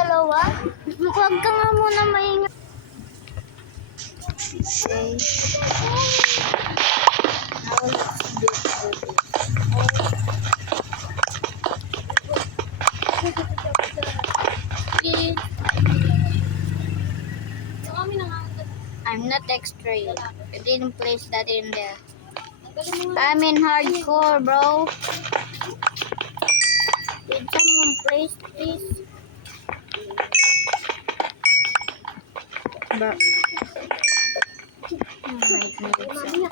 dalawa? Huwag ka nga muna maingay. Okay. Now let's do this. I'm not extra yet. I didn't place that in there. I'm in hardcore, bro. Did someone place this? Bro. Might need some.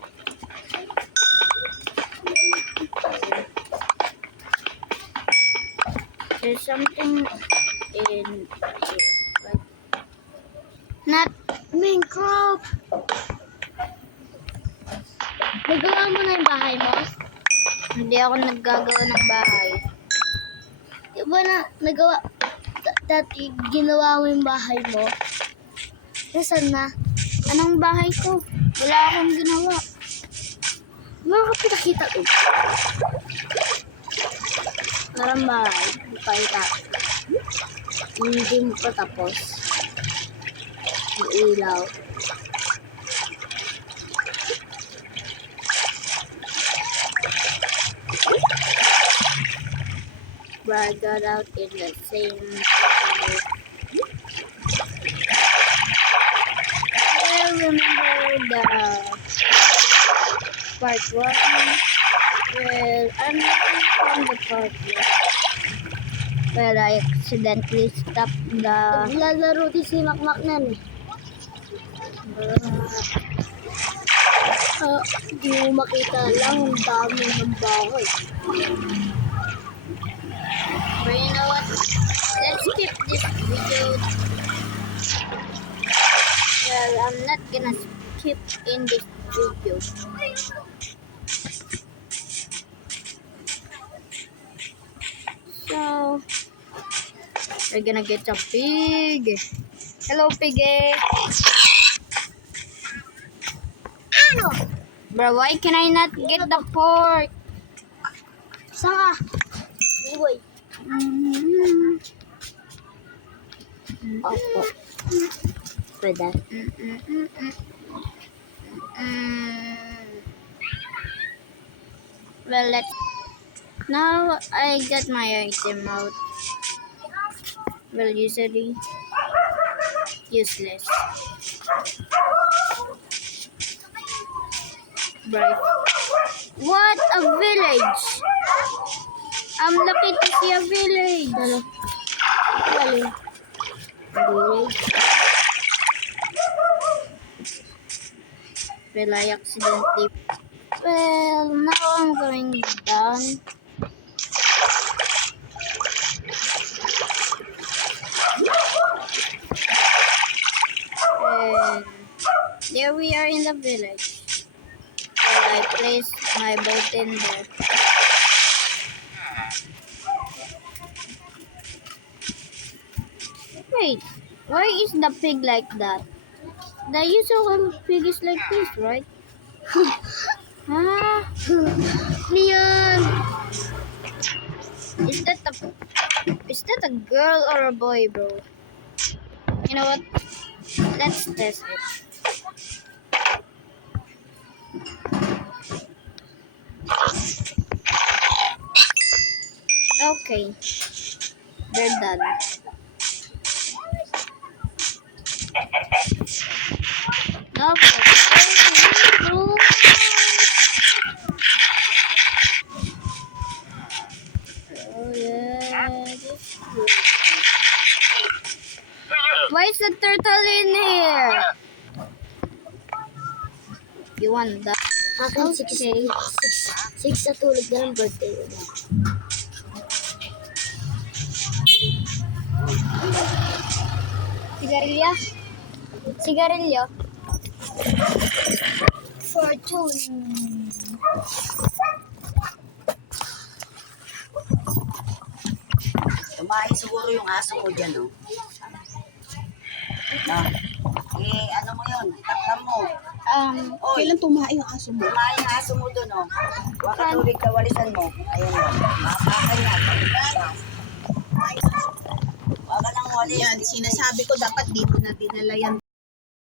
There's something in here. Not Minecraft. Nagawa mo na yung bahay mo? Hindi ako naggagawa ng bahay. Diba na nagawa, dati ginawa mo yung bahay mo? Nasaan na? Anong bahay ko? Wala akong ginawa. Mga ka pinakita ko. Parang bahay. Ipakita. Hindi mo pa tapos. Ang ilaw. But I got out in the same way. I remember the part 1. Well, I'm not from the part 1. Well, I accidentally stopped the... Naglalaro din si Makmak nan. Hindi mo makita lang ang dami ng bahay. But you know what? Let's skip this video. Well, I'm not gonna skip in this video. So, we're gonna get some pig. Hello, piggy. Bro, why can I not get the pork? Saan ka? Wait. Opo. Pwede. Well, let's... Now, I got my item out. Well, usually... useless. Right. What a village! I'm lucky to see a village. Ano? Village. Well, I accidentally... Well, now I'm going down. And there we are in the village. Well, I placed my boat in there. Wait, why is the pig like that? The usual pig is like this, right? Ah, Leon! Is that a girl or a boy, bro? You know what? Let's test it. Okay, they're done. Now oh yeah, this is good. Why is the turtle in here? You want that? Akin, okay. Six sa tulog na ng birthday ko. Sigarilyo? Sigarilyo? Fortune. Tumahin siguro yung aso ko dyan, no? Na, ano mo yun? Takpan mo. Oy, Kailan tumae yung aso mo? tumahin yung aso mo dun, no? Baka tubig ka, walisan mo. Ayun, no? Mapakay na. Waka nang sinungaling. Yan, sinasabi ko dapat dito na dinala yan